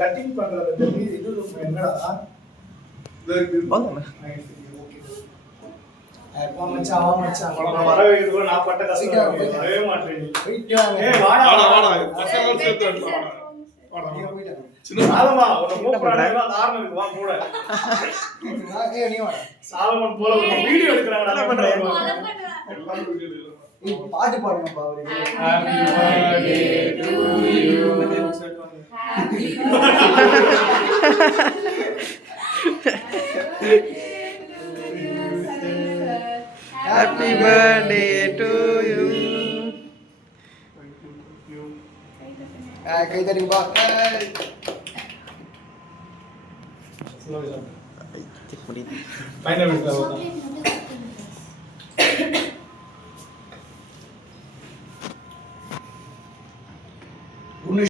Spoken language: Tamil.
கட்டிங் பண்றது இது என்னடா வர வைக்கிறது நான் பட்ட கஷ்டம் வரவே மாட்டேன். சாலமன் போல வீடியோ எடுக்கிறாங்க. பாட்டு பாடுங்கப்பா அவருக்கு. Happy birthday to you. கை தட்டுங்கப்பா. செக் பண்ணிட்டு ஃபைனல்